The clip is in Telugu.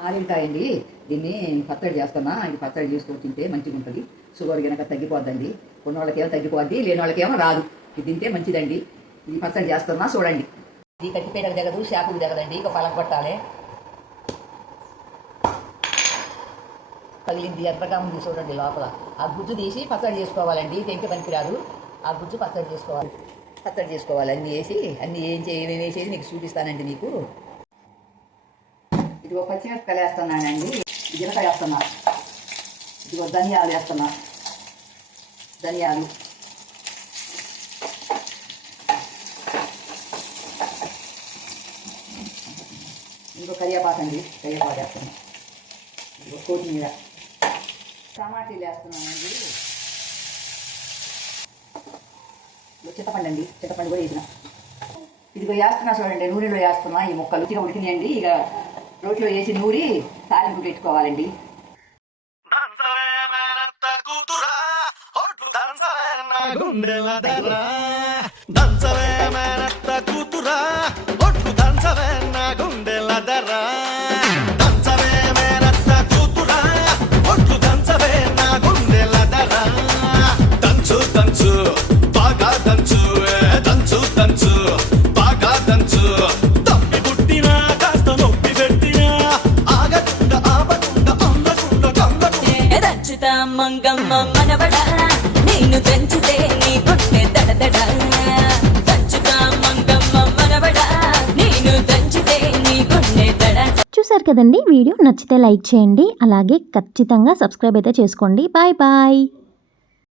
మారింటాయండి. దీన్ని పచ్చడి చేస్తున్నా ఇది పచ్చడి చేసుకొని తింటే మంచిగా ఉంటుంది షుగర్ కనుక తగ్గిపోద్దండి. కొన్ని వాళ్ళకేమో తగ్గిపోద్ది లేని వాళ్ళకేమో రాదు. ఇది తింటే మంచిదండి. ఇది పచ్చడి చేస్తున్నా చూడండి. ఇది కట్టిపేటకు దగ్గదు షాపుకు దగ్గదండి ఇక పలక పట్టాలి తగిలింది ఎర్రగా ఉంది చూడండి లోపల. ఆ గుజ్జు తీసి పచ్చడి చేసుకోవాలండి. తెంపి పనికిరాదు. ఆ గుజ్జు పచ్చడి చేసుకోవాలి. పచ్చడి చేసుకోవాలి. అన్నీ వేసి అన్నీ ఏం చేయ ఏమేమి వేసేసి మీకు చూపిస్తానండి మీకు. ఇదిగో పచ్చిమిరపకాయలు వేస్తున్నానండి. జీలకాయ వేస్తున్నా. ఇదిగో ధనియాలు వేస్తున్నా. ధనియాలు. ఇంకో కరివేపాకు అండి. కరివేపాకు వేస్తున్నా. ఇదిగో కొత్తిమీర. టమాటీలు వేస్తున్నానండి. ఇదిగో చింతపండు అండి. చింతపండు కూడా వేసిన. ఇదిగో వేస్తున్నా చూడండి. నూనెలో వేస్తున్నా ఈ మొక్కలు. చిన్న ఉడికినాయండి. ఇక రోట్లో వేసి నూరి తాలింపు పెట్టుకోవాలండి. గుండెల దర్రా దంచవే మేనత్త కూతురా. కమ్మకుండా మంగమ్మ మనవడ. నేను దంచితే నీ పుట్టే దడదడ. చూసారు కదండి వీడియో నచ్చితే లైక్ చేయండి అలాగే ఖచ్చితంగా సబ్స్క్రైబ్ అయితే చేసుకోండి. Bye bye.